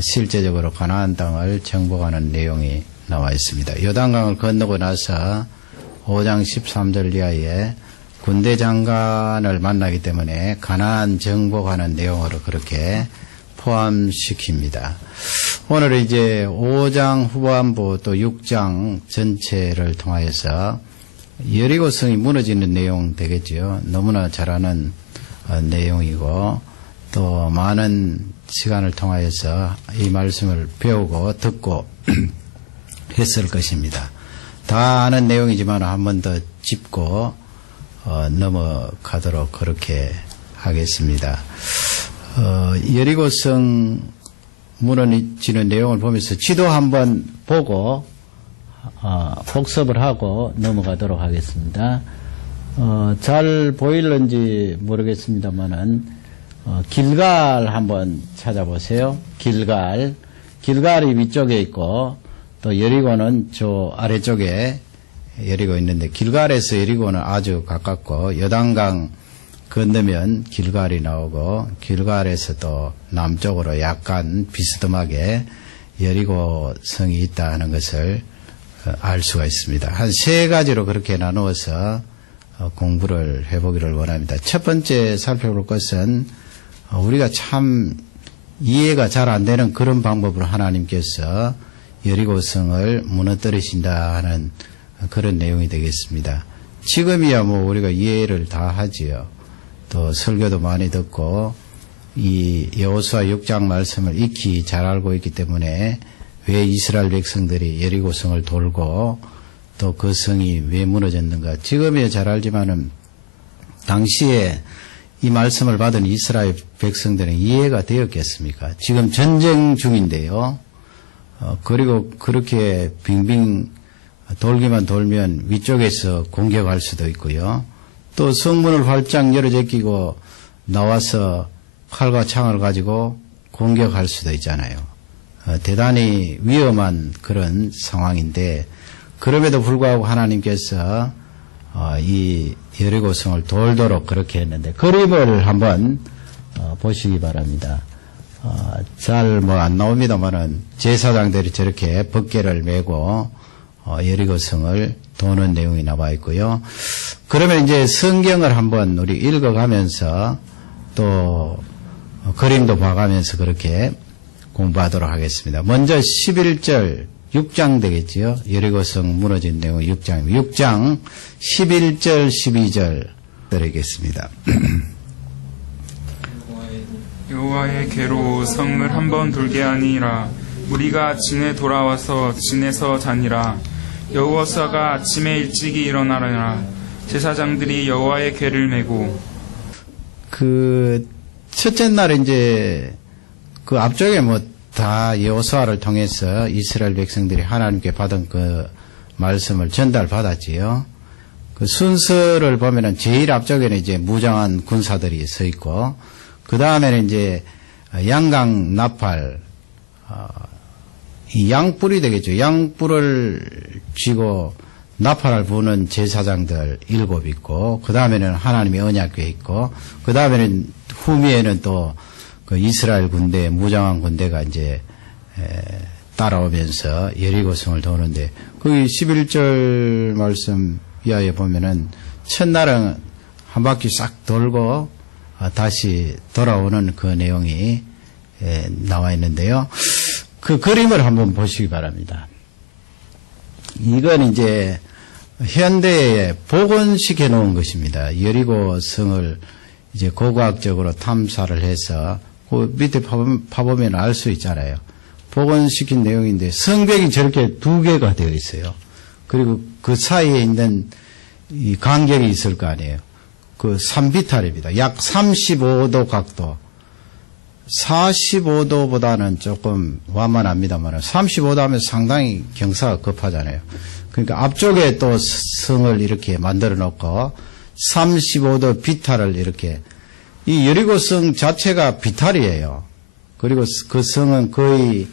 실제적으로 가나안 땅을 정복하는 내용이 나와 있습니다. 요단강을 건너고 나서 5장 13절 이하에 군대 장관을 만나기 때문에 가나안 정복하는 내용으로 그렇게 포함시킵니다. 오늘 이제 5장 후반부 또 6장 전체를 통하여서 여리고성이 무너지는 내용 되겠죠. 너무나 잘 아는 내용이고 또 많은 시간을 통하여서 이 말씀을 배우고 듣고 했을 것입니다. 다 아는 내용이지만 한 번 더 짚고 넘어가도록 그렇게 하겠습니다. 여리고성 무너지는 내용을 보면서 지도 한번 보고 복습을 하고 넘어가도록 하겠습니다. 잘 보일는지 모르겠습니다만은 길갈 한번 찾아보세요. 길갈이 위쪽에 있고 또 여리고는 저 아래쪽에 여리고 있는데 길갈에서 여리고는 아주 가깝고 요단강 건너면 길갈이 나오고 길갈에서 또 남쪽으로 약간 비스듬하게 여리고 성이 있다는 것을 알 수가 있습니다. 한 세 가지로 그렇게 나누어서 공부를 해보기를 원합니다. 첫 번째 살펴볼 것은 우리가 참 이해가 잘 안 되는 그런 방법으로 하나님께서 여리고성을 무너뜨리신다 하는 그런 내용이 되겠습니다. 지금이야 뭐 우리가 이해를 다 하지요. 또 설교도 많이 듣고 이 여호수아 6장 말씀을 익히 잘 알고 있기 때문에 왜 이스라엘 백성들이 여리고성을 돌고 또 그 성이 왜 무너졌는가 지금이야 잘 알지만은 당시에 이 말씀을 받은 이스라엘 백성들은 이해가 되었겠습니까? 지금 전쟁 중인데요. 그리고 그렇게 빙빙 돌기만 돌면 위쪽에서 공격할 수도 있고요. 또 성문을 활짝 열어 제끼고 나와서 칼과 창을 가지고 공격할 수도 있잖아요. 대단히 위험한 그런 상황인데 그럼에도 불구하고 하나님께서 이 여리고성을 돌도록 그렇게 했는데 그림을 한번 보시기 바랍니다. 잘 뭐 안 나옵니다만은 제사장들이 저렇게 벗개를 메고 여리고성을 도는 내용이 나와 있고요. 그러면 이제 성경을 한번 우리 읽어가면서 또 그림도 봐가면서 그렇게 공부하도록 하겠습니다. 먼저 11절 6장 되겠지요. 여리고성 무너진 내용 6장 11절 12절 드리겠습니다. 여호와의 괴로 성을 한번 돌게 하니라. 우리가 진에 돌아와서 진에서 자니라. 여호수아가 아침에 일찍이 일어나라. 제사장들이 여호와의 궤를 메고 그 첫째 날 이제 그 앞쪽에 뭐 다 여호수아를 통해서 이스라엘 백성들이 하나님께 받은 그 말씀을 전달받았지요. 그 순서를 보면은 제일 앞쪽에는 이제 무장한 군사들이 서 있고 그 다음에는 이제 양강 나팔 이 양뿔이 되겠죠. 양뿔을 쥐고 나팔을 부는 제사장들 7 있고 그 다음에는 하나님의 언약궤 있고 그 다음에는 후미에는 또 그 이스라엘 군대 무장한 군대가 이제 따라오면서 여리고성을 도는데 거기 11절 말씀 이하에 보면은 첫날은 한 바퀴 싹 돌고 다시 돌아오는 그 내용이 나와 있는데요. 그 그림을 한번 보시기 바랍니다. 이건 이제 현대에 복원시켜 놓은 것입니다. 여리고 성을 이제 고고학적으로 탐사를 해서 그 밑에 파보면 알 수 있잖아요. 복원시킨 내용인데 성벽이 저렇게 2개가 되어 있어요. 그리고 그 사이에 있는 이 간격이 있을 거 아니에요. 그 3비탈입니다. 약 35도 각도. 45도보다는 조금 완만합니다만 35도 하면 상당히 경사가 급하잖아요. 그러니까 앞쪽에 또 성을 이렇게 만들어 놓고 35도 비탈을 이렇게 이 여리고성 자체가 비탈이에요. 그리고 그 성은 거의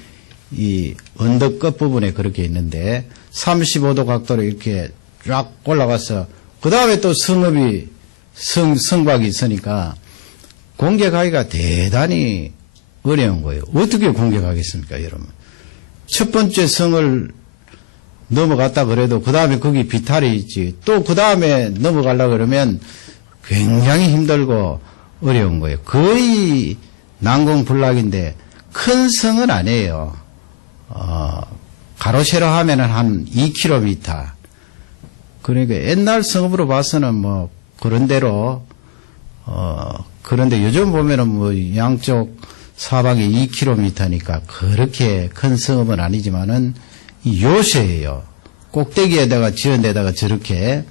이 언덕 끝부분에 그렇게 있는데 35도 각도로 이렇게 쫙 올라가서 그 다음에 또 성읍이 성곽이 있으니까 공격하기가 대단히 어려운 거예요. 어떻게 공격하겠습니까, 여러분? 첫 번째 성을 넘어갔다 그래도 그 다음에 거기 비탈이 있지. 또 그 다음에 넘어가려고 그러면 굉장히 힘들고 어려운 거예요. 거의 난공불락인데 큰 성은 아니에요. 가로세로 하면은 한 2km. 그러니까 옛날 성읍으로 봐서는 뭐 그런 대로 그런데 요즘 보면은 뭐 양쪽 사방이 2km니까 그렇게 큰 성읍은 아니지만은 요새예요. 꼭대기에다가 지은 데다가 저렇게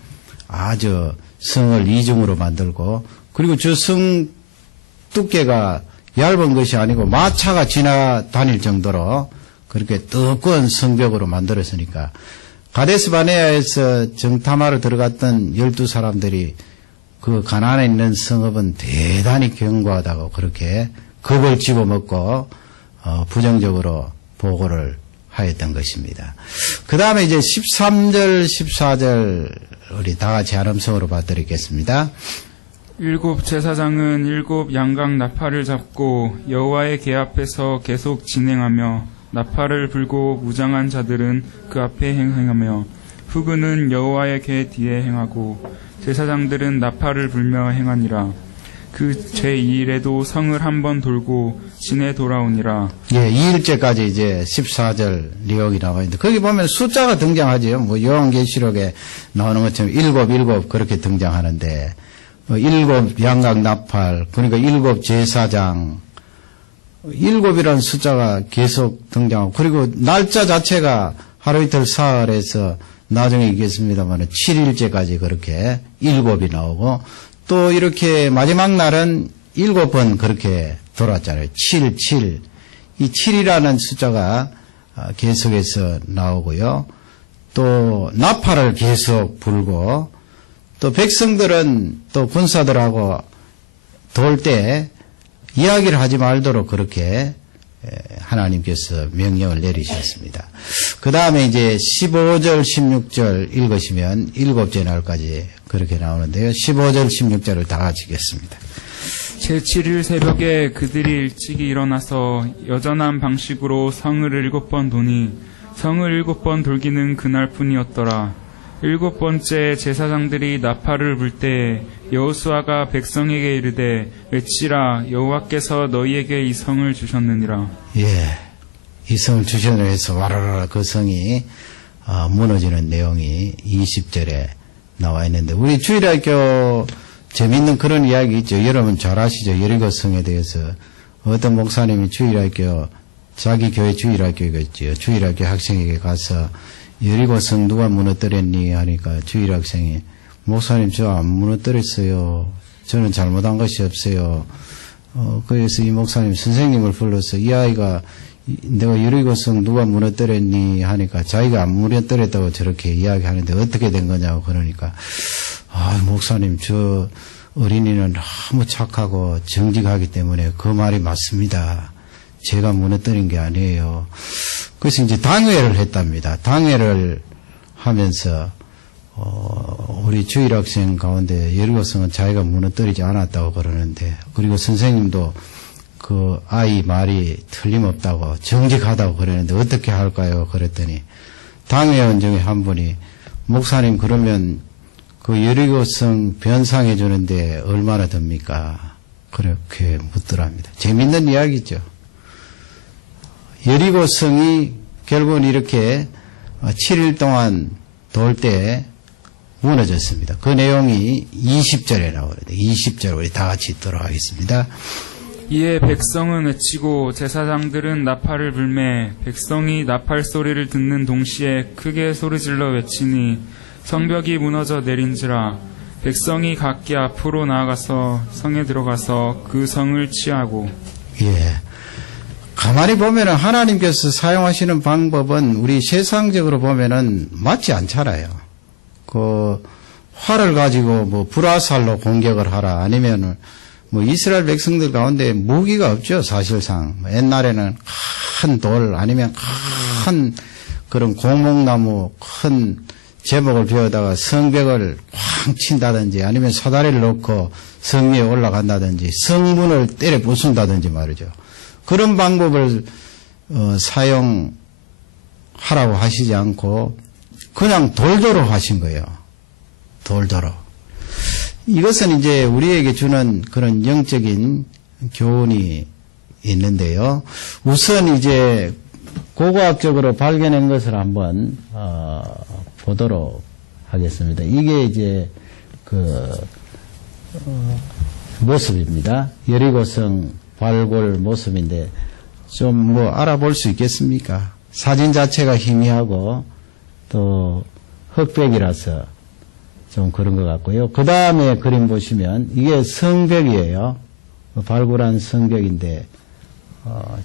아주 성을 이중으로 만들고 그리고 저 성 두께가 얇은 것이 아니고 마차가 지나다닐 정도로 그렇게 두꺼운 성벽으로 만들었으니까 가데스 바네아에서 정탐하러 들어갔던 12사람들이 그 가나안에 있는 성읍은 대단히 견고하다고 그렇게 겁을 집어먹고 부정적으로 보고를 하였던 것입니다. 그 다음에 이제 13절, 14절 우리 다 같이 한음성으로 봐드리겠습니다. 7 제사장은 7 양각 나팔을 잡고 여호와의 궤 앞에서 계속 진행하며 나팔을 불고 무장한 자들은 그 앞에 행하며 후근은 여호와의 궤 뒤에 행하고 제사장들은 나팔을 불며 행하니라. 그 제2일에도 성을 한번 돌고 진에 돌아오니라. 예, 2일째까지 이제 14절 내용이 나와 있는데 거기 보면 숫자가 등장하죠. 뭐 요한계시록에 나오는 것처럼 7 그렇게 등장하는데 7 양각 나팔 그러니까 7 제사장 7이라는 숫자가 계속 등장하고 그리고 날짜 자체가 하루 이틀 사흘에서 나중에 얘기했습니다만 7일째까지 그렇게 7이 나오고 또 이렇게 마지막 날은 7번 그렇게 돌았잖아요. 7, 7. 이 7이라는 숫자가 계속해서 나오고요. 또 나팔을 계속 불고 또 백성들은 또 군사들하고 돌 때 이야기를 하지 말도록 그렇게 하나님께서 명령을 내리셨습니다. 그 다음에 이제 15절, 16절 읽으시면 7째 날까지 그렇게 나오는데요. 15절, 16절을 다 같이 읽겠습니다. 제7일 새벽에 그들이 일찍이 일어나서 여전한 방식으로 성을 7번 도니 성을 7번 돌기는 그날뿐이었더라. 7번째 제사장들이 나팔을 불 때 여호수아가 백성에게 이르되 외치라 여호와께서 너희에게 이 성을 주셨느니라. 예, 이 성을 주셨느니라 해서 와라라 그 성이 무너지는 내용이 20절에 나와 있는데 우리 주일학교 재밌는 그런 이야기 있죠. 여러분 잘 아시죠? 여리고 성에 대해서 어떤 목사님이 주일학교 자기 교회 주일학교겠죠. 주일학교 학생에게 가서 여리고 성 누가 무너뜨렸니 하니까 주일학생이 목사님 저 안 무너뜨렸어요. 저는 잘못한 것이 없어요. 그래서 이 목사님 선생님을 불러서 이 아이가 내가 여리고 성 누가 무너뜨렸니 하니까 자기가 안 무너뜨렸다고 저렇게 이야기하는데 어떻게 된 거냐고 그러니까 목사님 저 어린이는 너무 착하고 정직하기 때문에 그 말이 맞습니다. 제가 무너뜨린 게 아니에요. 그래서 이제 당회를 했답니다. 당회를 하면서 우리 주일학생 가운데 여리고성은 자기가 무너뜨리지 않았다고 그러는데 그리고 선생님도 그 아이 말이 틀림없다고 정직하다고 그러는데 어떻게 할까요? 그랬더니 당회원 중에 한 분이 목사님 그러면 그 여리고성 변상해 주는데 얼마나 듭니까? 그렇게 묻더랍니다. 재밌는 이야기죠. 여리고성이 결국은 이렇게 7일 동안 돌 때 무너졌습니다. 그 내용이 20절에 나오는데 20절 우리 다 같이 돌아가겠습니다. 이에 백성은 외치고 제사장들은 나팔을 불매 백성이 나팔 소리를 듣는 동시에 크게 소리질러 외치니 성벽이 무너져 내린지라 백성이 각기 앞으로 나아가서 성에 들어가서 그 성을 취하고. 예. 가만히 보면은 하나님께서 사용하시는 방법은 우리 세상적으로 보면은 맞지 않잖아요. 그 활을 가지고 뭐 불화살로 공격을 하라 아니면은 뭐 이스라엘 백성들 가운데 무기가 없죠. 사실상 옛날에는 큰 돌 아니면 큰 그런 고목나무 큰 제목을 베어다가 성벽을 쾅 친다든지 아니면 사다리를 놓고 성 위에 올라간다든지 성문을 때려 부순다든지 말이죠. 그런 방법을 사용하라고 하시지 않고 그냥 돌도로 하신 거예요. 돌도로. 이것은 이제 우리에게 주는 그런 영적인 교훈이 있는데요. 우선 이제 고고학적으로 발견한 것을 한번 보도록 하겠습니다. 이게 이제 모습입니다. 여리고성 발굴 모습인데 좀 뭐 알아볼 수 있겠습니까? 사진 자체가 희미하고 또 흑백이라서 좀 그런 것 같고요. 그 다음에 그림 보시면 이게 성벽이에요. 발굴한 성벽인데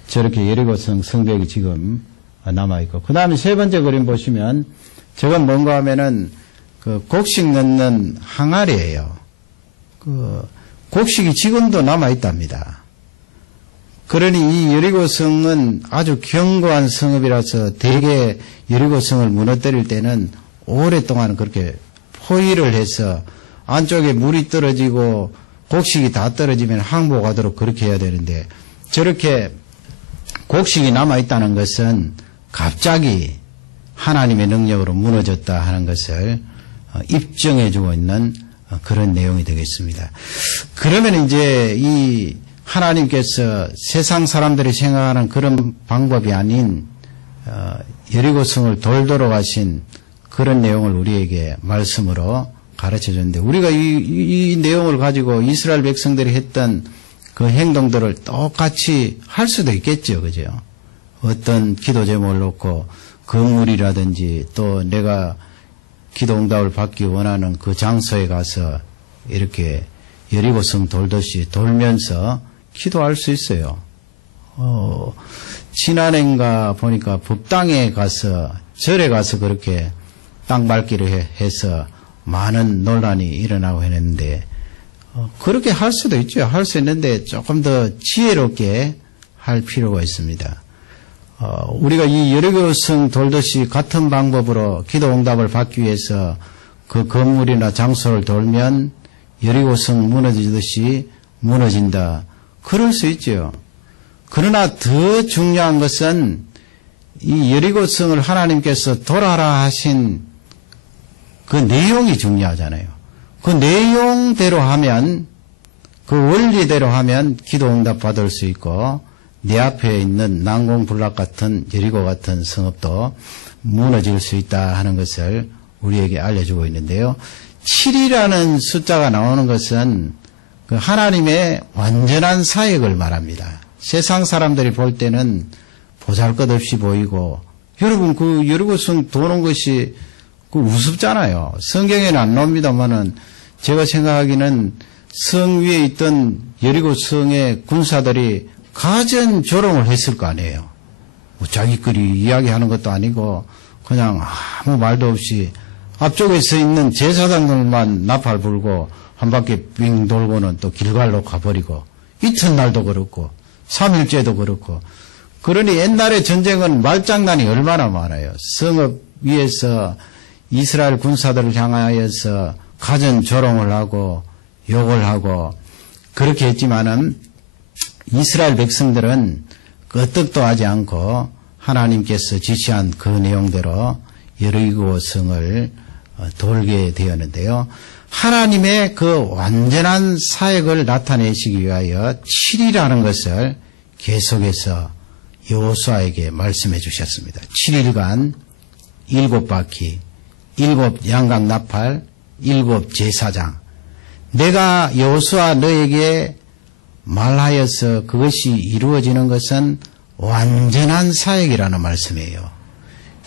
저렇게 여리고성 성벽이 지금 남아있고, 그 다음에 세 번째 그림 보시면 저건 뭔가 하면은 그 곡식 넣는 항아리예요. 그 곡식이 지금도 남아있답니다. 그러니 이 여리고성은 아주 견고한 성읍이라서 대개 여리고성을 무너뜨릴 때는 오랫동안 그렇게 포위를 해서 안쪽에 물이 떨어지고 곡식이 다 떨어지면 항복하도록 그렇게 해야 되는데, 저렇게 곡식이 남아있다는 것은 갑자기 하나님의 능력으로 무너졌다 하는 것을 입증해주고 있는 그런 내용이 되겠습니다. 그러면 이제 이 하나님께서 세상 사람들이 생각하는 그런 방법이 아닌 여리고성을 돌도록 하신 그런 내용을 우리에게 말씀으로 가르쳐 줬는데, 우리가 이 내용을 가지고 이스라엘 백성들이 했던 그 행동들을 똑같이 할 수도 있겠죠. 그죠? 어떤 기도 제목을 놓고 건물이라든지 또 내가 기도 응답을 받기 원하는 그 장소에 가서 이렇게 여리고성 돌듯이 돌면서 기도할 수 있어요. 지난해인가 보니까 법당에 가서 절에 가서 그렇게 땅 밟기를 해서 많은 논란이 일어나고 했는데, 그렇게 할 수도 있죠. 할 수 있는데 조금 더 지혜롭게 할 필요가 있습니다. 우리가 이 여리고성 돌듯이 같은 방법으로 기도 응답을 받기 위해서 그 건물이나 장소를 돌면 여리고성 무너지듯이 무너진다. 그럴 수 있죠. 그러나 더 중요한 것은 이 여리고성을 하나님께서 돌아라 하신 그 내용이 중요하잖아요. 그 내용대로 하면, 그 원리대로 하면 기도 응답 받을 수 있고, 내 앞에 있는 난공불락 같은 여리고 같은 성읍도 무너질 수 있다 하는 것을 우리에게 알려주고 있는데요. 7이라는 숫자가 나오는 것은 그 하나님의 완전한 사역을 말합니다. 세상 사람들이 볼 때는 보잘것없이 보이고, 여러분 그 여리고성 도는 것이 그 우습잖아요. 성경에는 안 나옵니다만은 제가 생각하기는 성 위에 있던 여리고성의 군사들이 가전 조롱을 했을 거 아니에요. 뭐 자기끼리 이야기하는 것도 아니고 그냥 아무 말도 없이 앞쪽에 서 있는 제사장들만 나팔 불고 한 바퀴 빙 돌고는 또 길갈로 가버리고, 이튿날도 그렇고 3일째도 그렇고. 그러니 옛날의 전쟁은 말장난이 얼마나 많아요. 성읍 위에서 이스라엘 군사들을 향하여서 가전 조롱을 하고 욕을 하고 그렇게 했지만은 이스라엘 백성들은 끄떡도 하지 않고 하나님께서 지시한 그 내용대로 여리고성을 돌게 되었는데요. 하나님의 그 완전한 사역을 나타내시기 위하여 7이라는 것을 계속해서 여호수아에게 말씀해 주셨습니다. 7일간 7바퀴, 7 양각 나팔, 7 제사장. 내가 여호수아 너에게 말하여서 그것이 이루어지는 것은 완전한 사역이라는 말씀이에요.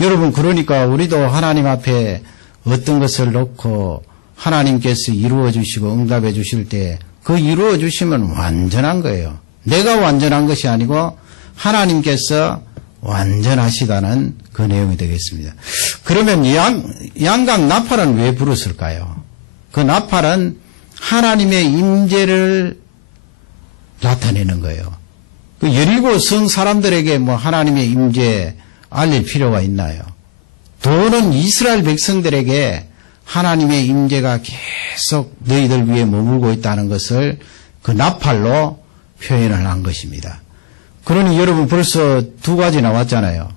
여러분, 그러니까 우리도 하나님 앞에 어떤 것을 놓고 하나님께서 이루어 주시고 응답해 주실 때 그 이루어 주시면 완전한 거예요. 내가 완전한 것이 아니고 하나님께서 완전하시다는 그 내용이 되겠습니다. 그러면 양각 나팔은 왜 불었을까요? 그 나팔은 하나님의 임재를 나타내는 거예요. 그 여리고 성 사람들에게 뭐 하나님의 임재 알릴 필요가 있나요? 도는 이스라엘 백성들에게 하나님의 임재가 계속 너희들 위에 머물고 있다는 것을 그 나팔로 표현을 한 것입니다. 그러니 여러분 벌써 두 가지 나왔잖아요.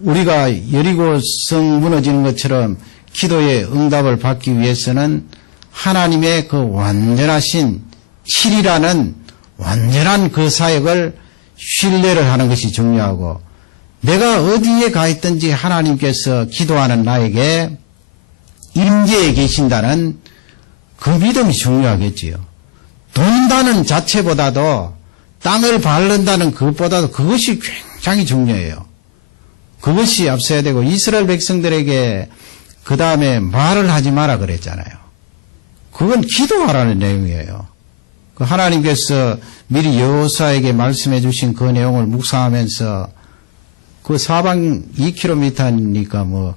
우리가 여리고성 무너지는 것처럼 기도의 응답을 받기 위해서는 하나님의 그 완전하신 7이라는 완전한 그 사역을 신뢰를 하는 것이 중요하고, 내가 어디에 가 있든지 하나님께서 기도하는 나에게 임재해 계신다는 그 믿음이 중요하겠지요. 돈다는 자체보다도 땅을 밟는다는 그것보다도 그것이 굉장히 중요해요. 그것이 앞서야 되고, 이스라엘 백성들에게 그 다음에 말을 하지 마라 그랬잖아요. 그건 기도하라는 내용이에요. 그 하나님께서 미리 여호수아에게 말씀해 주신 그 내용을 묵상하면서 그 사방 2km니까 뭐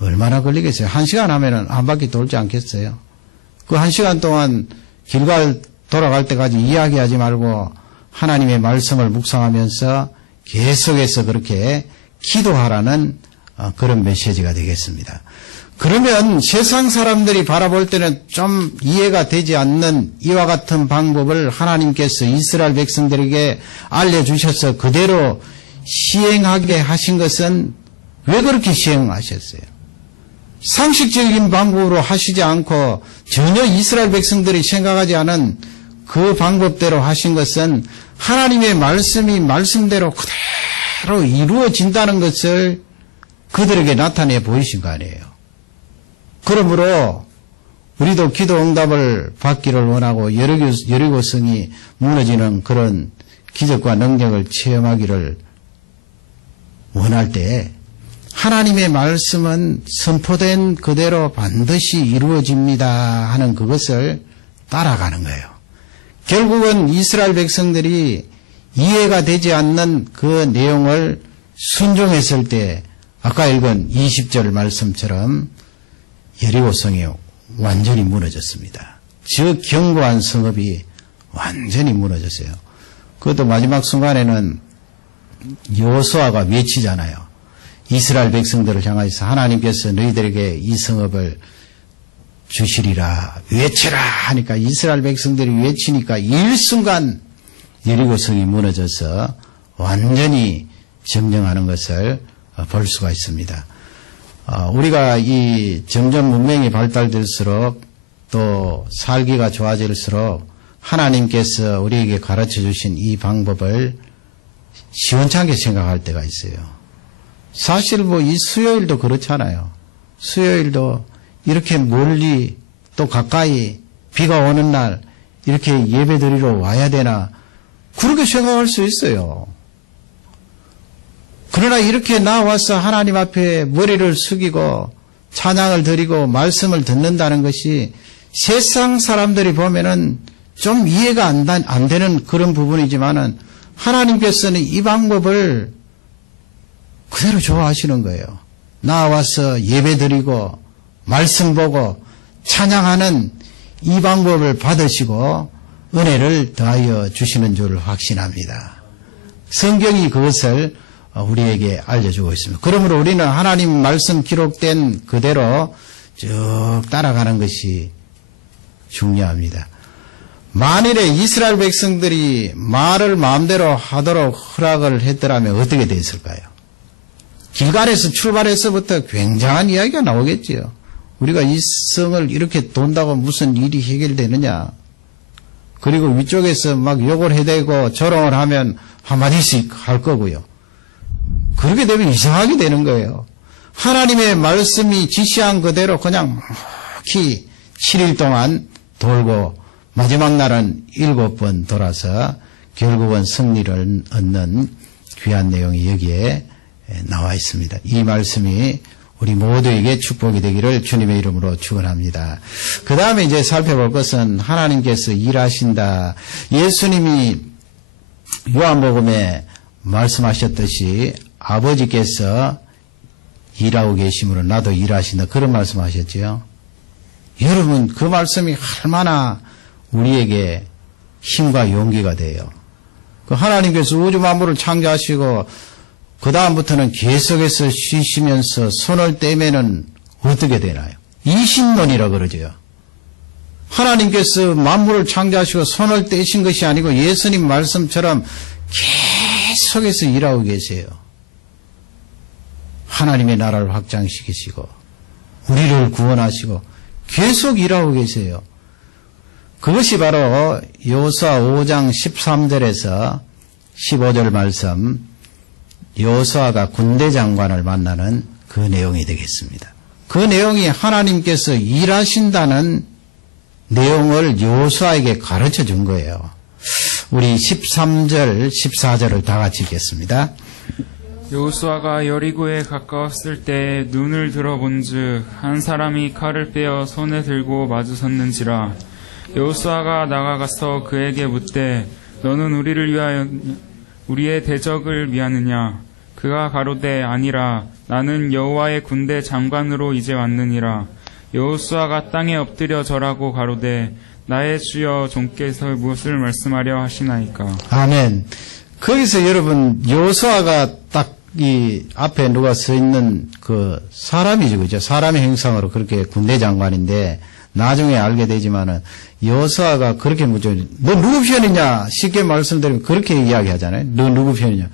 얼마나 걸리겠어요? 1시간 하면은 한 바퀴 돌지 않겠어요? 그 1시간 동안 길갈 돌아갈 때까지 이야기하지 말고 하나님의 말씀을 묵상하면서 계속해서 그렇게 기도하라는 그런 메시지가 되겠습니다. 그러면 세상 사람들이 바라볼 때는 좀 이해가 되지 않는 이와 같은 방법을 하나님께서 이스라엘 백성들에게 알려주셔서 그대로 시행하게 하신 것은 왜 그렇게 시행하셨어요? 상식적인 방법으로 하시지 않고 전혀 이스라엘 백성들이 생각하지 않은 그 방법대로 하신 것은 하나님의 말씀이 말씀대로 그대로 이루어진다는 것을 그들에게 나타내 보이신 거 아니에요. 그러므로 우리도 기도 응답을 받기를 원하고 여리고성이 무너지는 그런 기적과 능력을 체험하기를 원할 때 하나님의 말씀은 선포된 그대로 반드시 이루어집니다 하는 그것을 따라가는 거예요. 결국은 이스라엘 백성들이 이해가 되지 않는 그 내용을 순종했을 때 아까 읽은 20절 말씀처럼 여리고성이 완전히 무너졌습니다. 저 견고한 성읍이 완전히 무너졌어요. 그것도 마지막 순간에는 여호수아가 외치잖아요. 이스라엘 백성들을 향해서 하나님께서 너희들에게 이 성읍을 주시리라 외쳐라 하니까 이스라엘 백성들이 외치니까 일순간 여리고성이 무너져서 완전히 점령하는 것을 볼 수가 있습니다. 우리가 이 점점 문명이 발달될수록 또 살기가 좋아질수록 하나님께서 우리에게 가르쳐 주신 이 방법을 시원찮게 생각할 때가 있어요. 사실 뭐 이 수요일도 그렇잖아요. 수요일도 이렇게 멀리 또 가까이 비가 오는 날 이렇게 예배드리러 와야 되나 그렇게 생각할 수 있어요. 그러나 이렇게 나와서 하나님 앞에 머리를 숙이고 찬양을 드리고 말씀을 듣는다는 것이 세상 사람들이 보면은 좀 이해가 안 되는 그런 부분이지만은 하나님께서는 이 방법을 그대로 좋아하시는 거예요. 나와서 예배 드리고 말씀 보고 찬양하는 이 방법을 받으시고 은혜를 더하여 주시는 줄 확신합니다. 성경이 그것을 우리에게 알려주고 있습니다. 그러므로 우리는 하나님 말씀 기록된 그대로 쭉 따라가는 것이 중요합니다. 만일에 이스라엘 백성들이 말을 마음대로 하도록 허락을 했더라면 어떻게 됐을까요? 길갈에서 출발해서부터 굉장한 이야기가 나오겠지요. 우리가 이 성을 이렇게 돈다고 무슨 일이 해결되느냐. 그리고 위쪽에서 막 욕을 해대고 조롱을 하면 한마디씩 할 거고요. 그렇게 되면 이상하게 되는 거예요. 하나님의 말씀이 지시한 그대로 그냥 묵히 7일 동안 돌고 마지막 날은 7번 돌아서 결국은 승리를 얻는 귀한 내용이 여기에 나와 있습니다. 이 말씀이 우리 모두에게 축복이 되기를 주님의 이름으로 축원합니다. 그 다음에 이제 살펴볼 것은 하나님께서 일하신다. 예수님이 요한복음에 말씀하셨듯이 아버지께서 일하고 계심으로 나도 일하신다. 그런 말씀하셨죠. 여러분 그 말씀이 얼마나 우리에게 힘과 용기가 돼요. 그 하나님께서 우주 만물을 창조하시고 그 다음부터는 계속해서 쉬시면서 손을 떼면은 어떻게 되나요? 이신론이라 그러죠. 하나님께서 만물을 창조하시고 손을 떼신 것이 아니고 예수님 말씀처럼 계속해서 일하고 계세요. 하나님의 나라를 확장시키시고 우리를 구원하시고 계속 일하고 계세요. 그것이 바로 여호수아 5장 13절에서 15절 말씀, 여호수아가 군대 장관을 만나는 그 내용이 되겠습니다. 그 내용이 하나님께서 일하신다는 내용을 여호수아에게 가르쳐 준 거예요. 우리 13절, 14절을 다 같이 읽겠습니다. 여호수아가 여리고에 가까웠을 때 눈을 들어본즉 한 사람이 칼을 빼어 손에 들고 마주섰는지라. 여호수아가 나아가서 그에게 묻되 너는 우리를 위하여 우리의 대적을 위하느냐? 그가 가로되 아니라 나는 여호와의 군대 장관으로 이제 왔느니라. 여호수아가 땅에 엎드려 절하고 가로되 나의 주여 종께서 무엇을 말씀하려 하시나이까. 아멘. 거기서 여러분 여호수아가 딱 이 앞에 누가 서 있는 그 사람이죠, 그죠? 사람의 형상으로 그렇게 군대 장관인데 나중에 알게 되지만은 여호수아가 그렇게 묻죠. 너 누구 편이냐? 쉽게 말씀드리면 그렇게 이야기하잖아요. 너 누구 편이냐?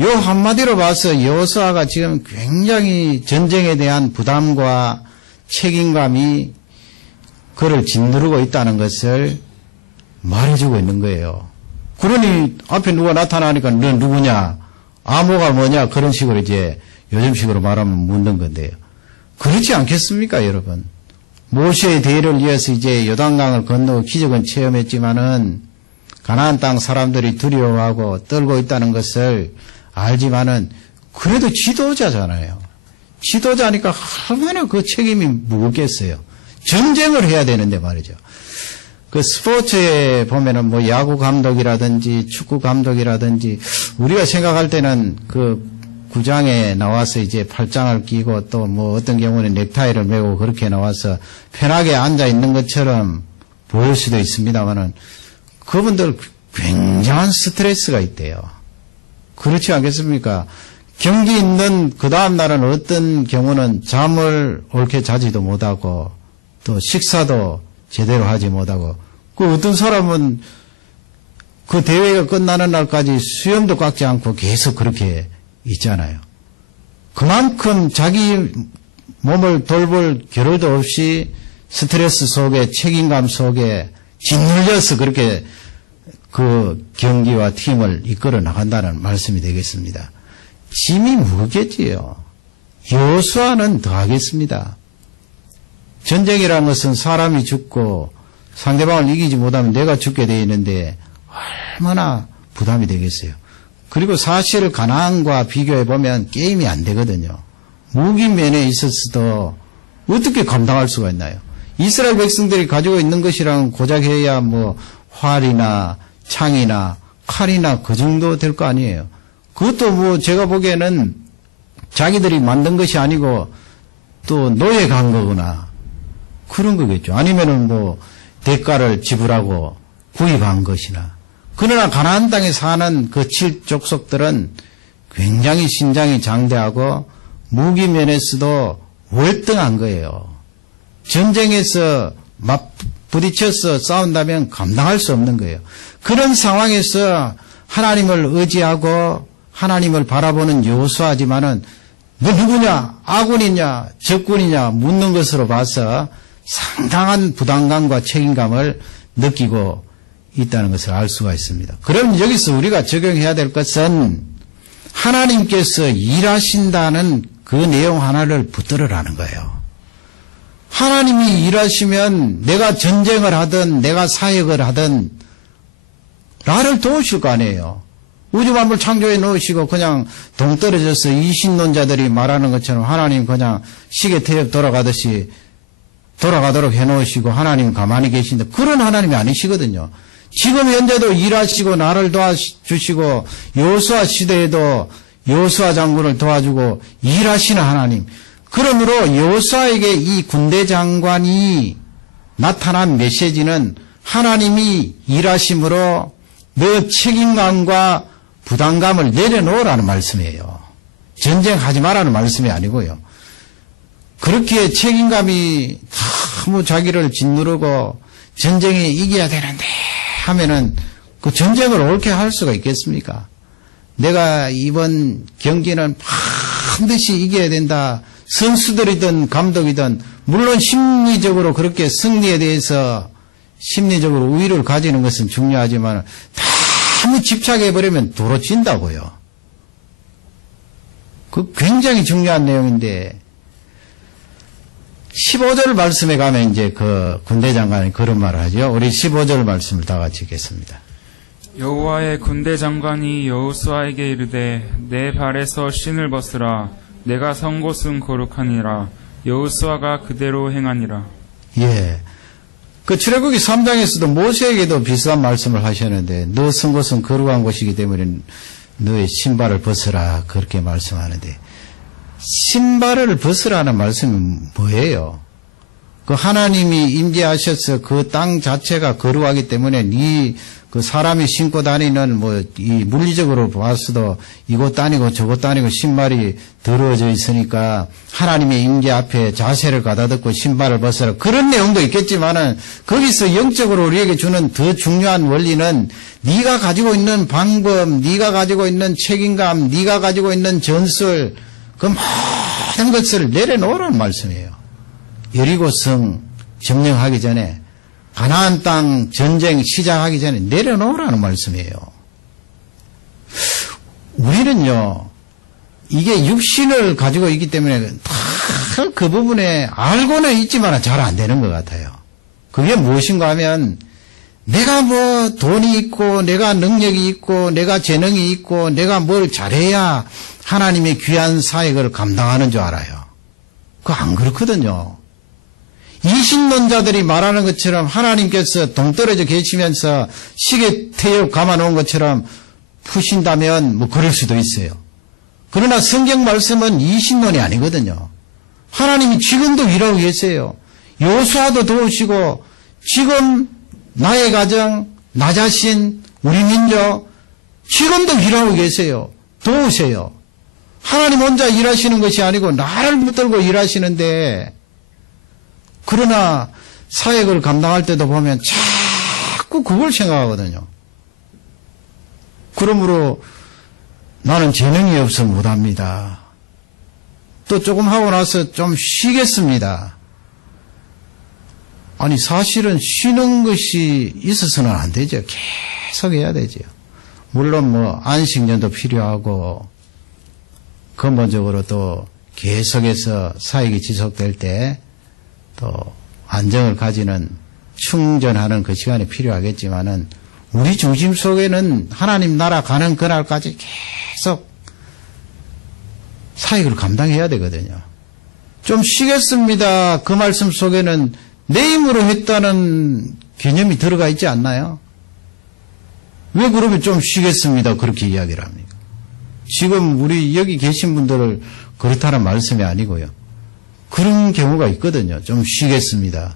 요 한마디로 봐서 여호수아가 지금 굉장히 전쟁에 대한 부담과 책임감이 그를 짓누르고 있다는 것을 말해주고 있는 거예요. 그러니 앞에 누가 나타나니까 너 누구냐? 암호가 뭐냐? 그런 식으로 이제 요즘식으로 말하면 묻는 건데요. 그렇지 않겠습니까, 여러분? 모세의 대의를 이어서 이제 요단강을 건너 기적은 체험했지만은 가나안 땅 사람들이 두려워하고 떨고 있다는 것을 알지만은 그래도 지도자잖아요. 지도자니까 얼마나 그 책임이 무겁겠어요. 전쟁을 해야 되는데 말이죠. 그 스포츠에 보면은 뭐 야구 감독이라든지 축구 감독이라든지 우리가 생각할 때는 그 구장에 나와서 이제 팔짱을 끼고 또 뭐 어떤 경우는 넥타이를 메고 그렇게 나와서 편하게 앉아 있는 것처럼 보일 수도 있습니다만은 그분들 굉장한 스트레스가 있대요. 그렇지 않겠습니까? 경기 있는 그 다음 날은 어떤 경우는 잠을 옳게 자지도 못하고 또 식사도 제대로 하지 못하고 그 어떤 사람은 그 대회가 끝나는 날까지 수염도 깎지 않고 계속 그렇게 있잖아요. 그만큼 자기 몸을 돌볼 겨를도 없이 스트레스 속에 책임감 속에 짓눌려서 그렇게 그 경기와 팀을 이끌어 나간다는 말씀이 되겠습니다. 짐이 무겁겠지요. 여호수아는 더 하겠습니다. 전쟁이라는 것은 사람이 죽고 상대방을 이기지 못하면 내가 죽게 되어 있는데 얼마나 부담이 되겠어요. 그리고 사실 가나안과 비교해 보면 게임이 안 되거든요. 무기면에 있어서도 어떻게 감당할 수가 있나요? 이스라엘 백성들이 가지고 있는 것이랑 고작 해야 뭐 활이나 창이나 칼이나 그 정도 될 거 아니에요. 그것도 뭐 제가 보기에는 자기들이 만든 것이 아니고 또 노예 간 거구나. 그런 거겠죠. 아니면은 뭐 대가를 지불하고 구입한 것이나. 그러나 가나안 땅에 사는 그 7족속들은 굉장히 신장이 장대하고 무기면에서도 월등한 거예요. 전쟁에서 부딪혀서 싸운다면 감당할 수 없는 거예요. 그런 상황에서 하나님을 의지하고 하나님을 바라보는 여호수아지만은 너 누구냐? 아군이냐? 적군이냐? 묻는 것으로 봐서 상당한 부담감과 책임감을 느끼고 있다는 것을 알 수가 있습니다. 그럼 여기서 우리가 적용해야 될 것은 하나님께서 일하신다는 그 내용 하나를 붙들으라는 거예요. 하나님이 일하시면 내가 전쟁을 하든 내가 사역을 하든 나를 도우실 거 아니에요. 우주만물 창조해 놓으시고 그냥 동떨어져서 이신론자들이 말하는 것처럼 하나님 그냥 시계 태엽 돌아가듯이 돌아가도록 해놓으시고 하나님 가만히 계신데 그런 하나님이 아니시거든요. 지금 현재도 일하시고 나를 도와주시고 여호수아 시대에도 여호수아 장군을 도와주고 일하시는 하나님. 그러므로 여호수아에게 이 군대 장관이 나타난 메시지는 하나님이 일하심으로 너 책임감과 부담감을 내려놓으라는 말씀이에요. 전쟁하지 말라는 말씀이 아니고요. 그렇게 책임감이 너무 자기를 짓누르고 전쟁에 이겨야 되는데 하면은 그 전쟁을 옳게 할 수가 있겠습니까? 내가 이번 경기는 반드시 이겨야 된다. 선수들이든 감독이든 물론 심리적으로 그렇게 승리에 대해서 심리적으로 우위를 가지는 것은 중요하지만 너무 집착해버리면 도로 진다고요. 그 굉장히 중요한 내용인데 15절 말씀에 가면 이제 그 군대 장관이 그런 말을 하죠. 우리 15절 말씀을 다 같이 읽겠습니다. 여호와의 군대 장관이 여호수아에게 이르되 내 발에서 신을 벗으라. 내가 선 곳은 거룩하니라. 여호수아가 그대로 행하니라. 예. 그 출애굽기 3장에서도 모세에게도 비슷한 말씀을 하셨는데 너 선 곳은 거룩한 곳이기 때문에 너의 신발을 벗으라 그렇게 말씀하는데 신발을 벗으라는 말씀은 뭐예요? 그 하나님이 임재하셔서 그 땅 자체가 거룩하기 때문에 그 사람이 신고 다니는 이 물리적으로 봤어도 이곳 아니고 저곳 아니고 신발이 더러워져 있으니까 하나님의 임재 앞에 자세를 가다듬고 신발을 벗으라 그런 내용도 있겠지만은 거기서 영적으로 우리에게 주는 더 중요한 원리는 네가 가지고 있는 방법, 네가 가지고 있는 책임감, 네가 가지고 있는 전술 그 모든 것을 내려놓으라는 말씀이에요. 여리고성 점령하기 전에 가나안 땅 전쟁 시작하기 전에 내려놓으라는 말씀이에요. 우리는요, 이게 육신을 가지고 있기 때문에 다 그 부분에 알고는 있지만 잘 안 되는 것 같아요. 그게 무엇인가 하면 내가 돈이 있고 내가 능력이 있고 내가 재능이 있고 내가 뭘 잘해야 하나님의 귀한 사역을 감당하는 줄 알아요. 그거 안 그렇거든요. 이신론자들이 말하는 것처럼 하나님께서 동떨어져 계시면서 시계 태엽 감아놓은 것처럼 푸신다면 그럴 수도 있어요. 그러나 성경 말씀은 이신론이 아니거든요. 하나님이 지금도 일하고 계세요. 여호수아도 도우시고 지금 나의 가정, 나 자신, 우리 민족 지금도 일하고 계세요. 도우세요. 하나님 혼자 일하시는 것이 아니고 나를 붙들고 일하시는데 그러나 사역을 감당할 때도 보면 자꾸 그걸 생각하거든요. 그러므로 나는 재능이 없어 못합니다. 또 조금 하고 나서 좀 쉬겠습니다. 아니 사실은 쉬는 것이 있어서는 안 되죠. 계속 해야 되죠. 물론 안식년도 필요하고 근본적으로 또 계속해서 사역이 지속될 때 또 안정을 가지는 충전하는 그 시간이 필요하겠지만은 우리 중심 속에는 하나님 나라 가는 그날까지 계속 사역을 감당해야 되거든요. 좀 쉬겠습니다. 그 말씀 속에는 내 힘으로 했다는 개념이 들어가 있지 않나요? 왜 그러면 좀 쉬겠습니다. 그렇게 이야기를 합니까? 지금 우리 여기 계신 분들을 그렇다는 말씀이 아니고요. 그런 경우가 있거든요. 좀 쉬겠습니다.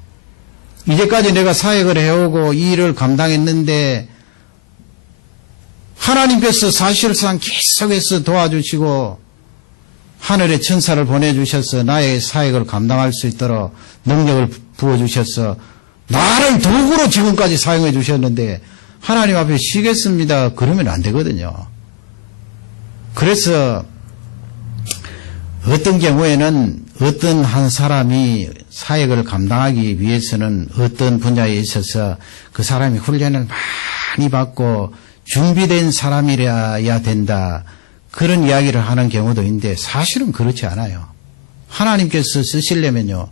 이제까지 내가 사역을 해오고 이 일을 감당했는데 하나님께서 사실상 계속해서 도와주시고 하늘의 천사를 보내주셔서 나의 사역을 감당할 수 있도록 능력을 부어주셔서 나를 도구로 지금까지 사용해 주셨는데 하나님 앞에 쉬겠습니다. 그러면 안 되거든요. 그래서 어떤 경우에는 어떤 한 사람이 사역을 감당하기 위해서는 어떤 분야에 있어서 그 사람이 훈련을 많이 받고 준비된 사람이라야 된다. 그런 이야기를 하는 경우도 있는데 사실은 그렇지 않아요. 하나님께서 쓰시려면요.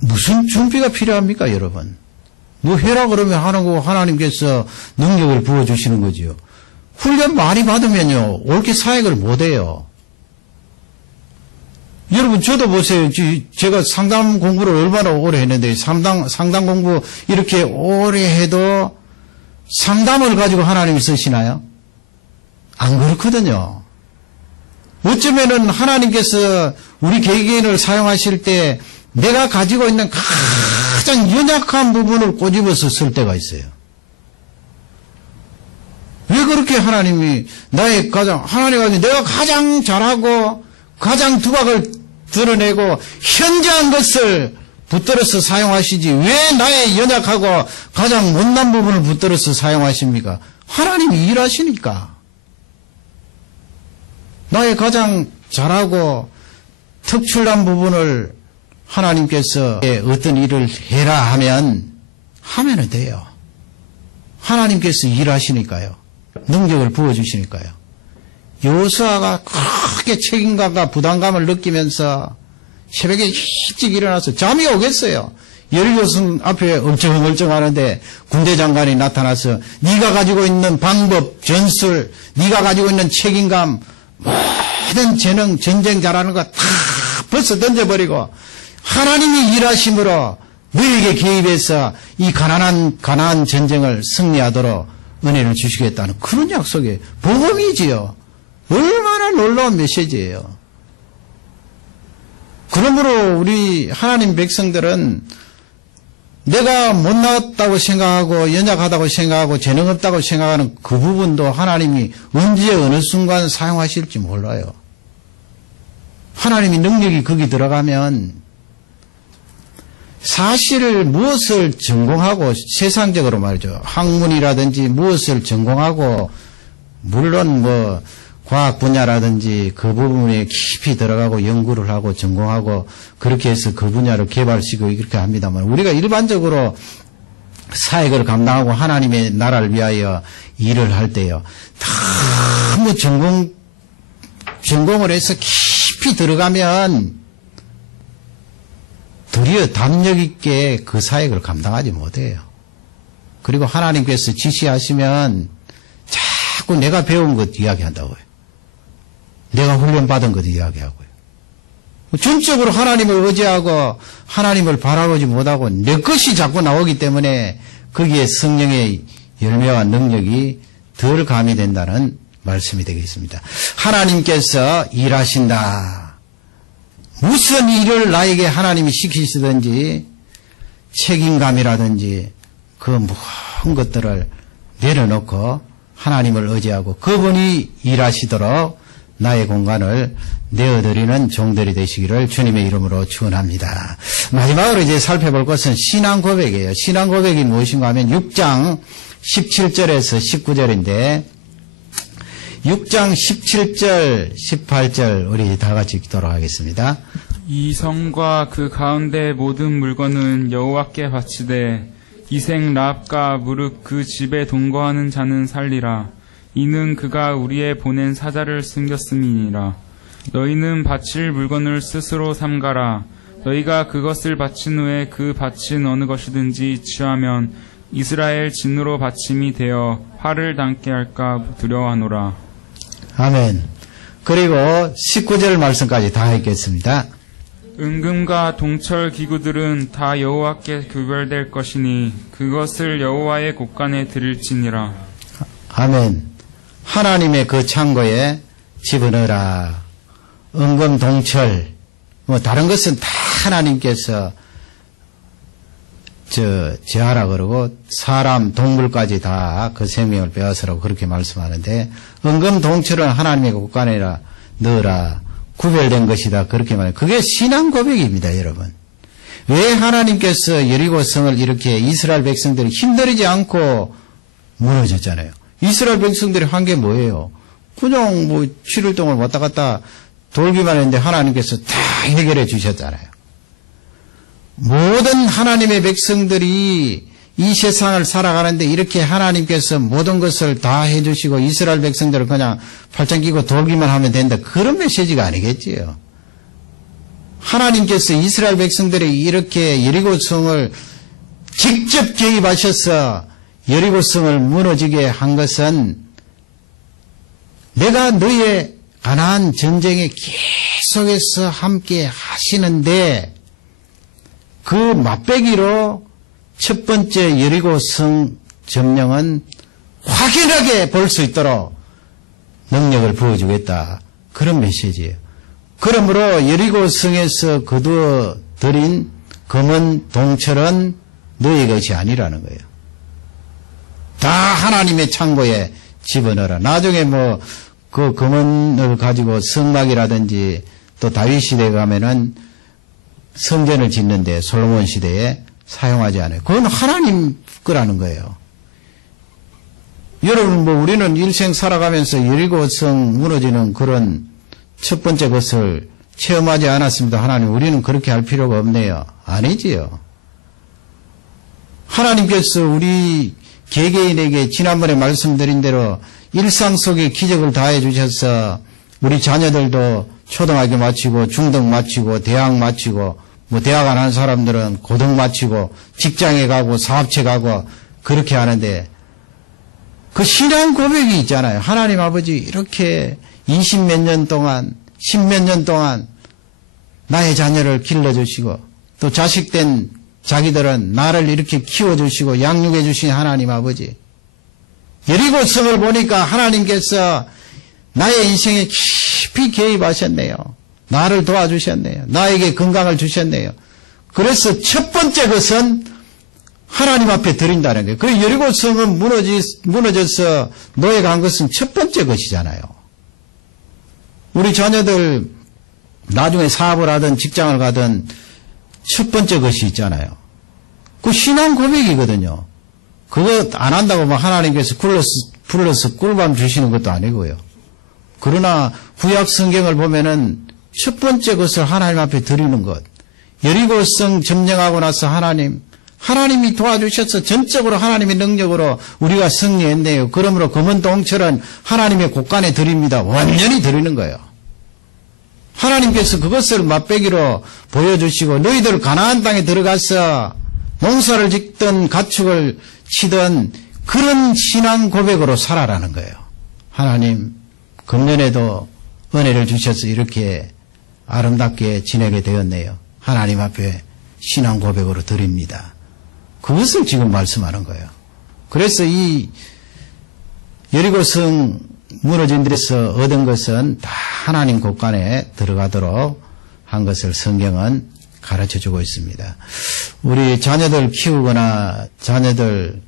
무슨 준비가 필요합니까, 여러분? 해라 그러면 하는 거고 하나님께서 능력을 부어주시는 거지요. 훈련 많이 받으면요. 옳게 사역을 못해요. 여러분 저도 보세요. 제가 상담 공부를 얼마나 오래 했는데 상담 공부 이렇게 오래 해도 상담을 가지고 하나님이 쓰시나요? 안 그렇거든요. 어쩌면은 하나님께서 우리 개개인을 사용하실 때 내가 가지고 있는 가장 연약한 부분을 꼬집어서 쓸 때가 있어요. 왜 그렇게 하나님이 하나님이 내가 가장 잘하고 가장 두각을 드러내고 현저한 것을 붙들어서 사용하시지 왜 나의 연약하고 가장 못난 부분을 붙들어서 사용하십니까? 하나님이 일하시니까. 나의 가장 잘하고 특출난 부분을 하나님께서 어떤 일을 해라 하면은 돼요. 하나님께서 일하시니까요. 능력을 부어주시니까요. 여호수아가 크게 책임감과 부담감을 느끼면서 새벽에 일찍 일어나서 잠이 오겠어요. 여리고성 앞에 얼쩡얼쩡하는데 군대 장관이 나타나서 네가 가지고 있는 방법, 전술, 네가 가지고 있는 책임감, 모든 재능, 전쟁 잘하는 거 다 벌써 던져버리고 하나님이 일하심으로 너에게 개입해서 이 가난한 전쟁을 승리하도록 은혜를 주시겠다는 그런 약속이 복음이지요. 얼마나 놀라운 메시지예요. 그러므로 우리 하나님 백성들은 내가 못났다고 생각하고 연약하다고 생각하고 재능 없다고 생각하는 그 부분도 하나님이 언제 어느 순간 사용하실지 몰라요. 하나님이 능력이 거기 들어가면 사실 무엇을 전공하고 세상적으로 말이죠. 학문이라든지 무엇을 전공하고 물론 뭐 과학 분야라든지 그 부분에 깊이 들어가고 연구를 하고 전공하고 그렇게 해서 그 분야를 개발시키고 이렇게 합니다만 우리가 일반적으로 사역을 감당하고 하나님의 나라를 위하여 일을 할 때요. 너무 전공을 해서 깊이 들어가면 도리어 담력 있게 그 사역을 감당하지 못해요. 그리고 하나님께서 지시하시면 자꾸 내가 배운 것 이야기한다고요. 내가 훈련받은 것 이야기하고요. 전적으로 하나님을 의지하고 하나님을 바라보지 못하고 내 것이 자꾸 나오기 때문에 거기에 성령의 열매와 능력이 덜 가미된다는 말씀이 되겠습니다. 하나님께서 일하신다. 무슨 일을 나에게 하나님이 시키시든지 책임감이라든지 그 모든 것들을 내려놓고 하나님을 의지하고 그분이 일하시도록 나의 공간을 내어드리는 종들이 되시기를 주님의 이름으로 축원합니다. 마지막으로 이제 살펴볼 것은 신앙 고백이에요. 신앙 고백이 무엇인가 하면 6장 17절에서 19절인데 6장 17절 18절 우리 다 같이 읽도록 하겠습니다. 이 성과 그 가운데 모든 물건은 여호와께 바치되 이생 라합과 무릇 그 집에 동거하는 자는 살리라. 이는 그가 우리의 보낸 사자를 숨겼음이니라. 너희는 바칠 물건을 스스로 삼가라. 너희가 그것을 바친 후에 그 바친 어느 것이든지 취하면 이스라엘 진으로 바침이 되어 화를 당케 할까 두려워하노라. 아멘. 그리고 19절 말씀까지 다 읽겠습니다. 은금과 동철 기구들은 다 여호와께 구별될 것이니 그것을 여호와의 곳간에 드릴지니라. 아멘. 하나님의 그 창고에 집어넣어라. 은금, 동철, 뭐 다른 것은 다 하나님께서 제하라 그러고 사람, 동물까지 다 그 생명을 빼앗으라고 그렇게 말씀하는데 은금, 동철은 하나님의 곳간에 넣어라. 구별된 것이다. 그렇게 말해요. 그게 신앙 고백입니다, 여러분. 왜 하나님께서 여리고성을 이렇게 이스라엘 백성들이 힘들이지 않고 무너졌잖아요. 이스라엘 백성들이 한 게 뭐예요? 그냥 7일 동안 왔다 갔다 돌기만 했는데 하나님께서 다 해결해 주셨잖아요. 모든 하나님의 백성들이 이 세상을 살아가는데 이렇게 하나님께서 모든 것을 다 해주시고 이스라엘 백성들을 그냥 팔짱 끼고 돌기만 하면 된다. 그런 메시지가 아니겠지요. 하나님께서 이스라엘 백성들이 이렇게 여리고성을 직접 개입하셔서 여리고성을 무너지게 한 것은 내가 너의 가나안 전쟁에 계속해서 함께 하시는데 그 맛배기로 첫 번째 여리고성 점령은 확연하게 볼 수 있도록 능력을 부어주겠다. 그런 메시지예요. 그러므로 여리고성에서 거두어 들인 금은 동철은 너의 것이 아니라는 거예요. 다 하나님의 창고에 집어넣어라. 나중에 그 금은을 가지고 성막이라든지 또 다윗 시대에 가면은 성전을 짓는데 솔로몬 시대에 사용하지 않아요. 그건 하나님 거라는 거예요. 여러분 우리는 일생 살아가면서 여리고성 무너지는 그런 첫 번째 것을 체험하지 않았습니다. 하나님, 우리는 그렇게 할 필요가 없네요. 아니지요. 하나님께서 우리 개개인에게 지난번에 말씀드린 대로 일상 속에 기적을 다해 주셔서 우리 자녀들도 초등학교 마치고 중등 마치고 대학 마치고 뭐 대학 안 하는 사람들은 고등 마치고 직장에 가고 사업체 가고 그렇게 하는데 그 신앙 고백이 있잖아요. 하나님 아버지 이렇게 20몇 년 동안 10몇 년 동안 나의 자녀를 길러주시고 또 자식된 자기들은 나를 이렇게 키워주시고 양육해 주신 하나님 아버지. 여리고 성을 보니까 하나님께서 나의 인생에 깊이 개입하셨네요. 나를 도와주셨네요. 나에게 건강을 주셨네요. 그래서 첫 번째 것은 하나님 앞에 드린다는 거예요. 그 여리고 성은 무너져서 노예가 한 것은 첫 번째 것이잖아요. 우리 자녀들 나중에 사업을 하든 직장을 가든 첫 번째 것이 있잖아요. 그 신앙 고백이거든요. 그거 안 한다고 막 하나님께서 불러서 꿀밤 주시는 것도 아니고요. 그러나 구약 성경을 보면은 첫 번째 것을 하나님 앞에 드리는 것. 여리고성 점령하고 나서 하나님이 도와주셔서 전적으로 하나님의 능력으로 우리가 승리했네요. 그러므로 검은 동철은 하나님의 곳간에 드립니다. 완전히 드리는 거예요. 하나님께서 그것을 맛배기로 보여주시고 너희들 가나안 땅에 들어가서 농사를 짓든 가축을 치든 그런 신앙 고백으로 살아라는 거예요. 하나님, 금년에도 은혜를 주셔서 이렇게 아름답게 지내게 되었네요. 하나님 앞에 신앙 고백으로 드립니다. 그것을 지금 말씀하는 거예요. 그래서 이 여리고성 무너진 데서 얻은 것은 다 하나님 곳간에 들어가도록 한 것을 성경은 가르쳐주고 있습니다. 우리 자녀들 키우거나 자녀들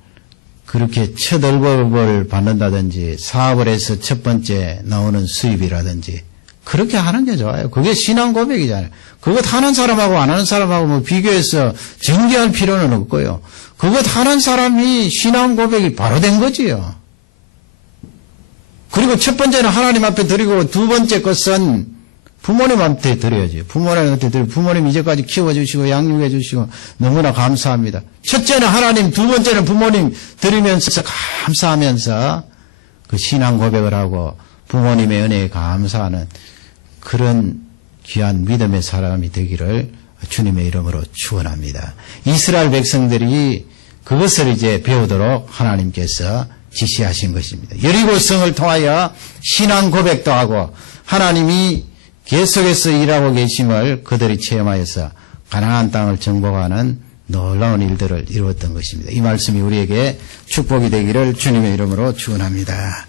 그렇게 첫 월급을 받는다든지 사업을 해서 첫 번째 나오는 수입이라든지 그렇게 하는 게 좋아요. 그게 신앙 고백이잖아요. 그것 하는 사람하고 안 하는 사람하고 뭐 비교해서 정죄할 필요는 없고요. 그것 하는 사람이 신앙 고백이 바로 된 거지요. 그리고 첫 번째는 하나님 앞에 드리고 두 번째 것은 부모님한테 드려야지. 부모님한테 드리고 부모님 이제까지 키워주시고 양육해주시고 너무나 감사합니다. 첫째는 하나님, 두 번째는 부모님 드리면서 감사하면서 그 신앙 고백을 하고 부모님의 은혜에 감사하는 그런 귀한 믿음의 사람이 되기를 주님의 이름으로 축원합니다. 이스라엘 백성들이 그것을 이제 배우도록 하나님께서 지시하신 것입니다. 여리고성을 통하여 신앙 고백도 하고 하나님이 계속해서 일하고 계심을 그들이 체험하여서 가나안 땅을 정복하는 놀라운 일들을 이루었던 것입니다. 이 말씀이 우리에게 축복이 되기를 주님의 이름으로 축원합니다.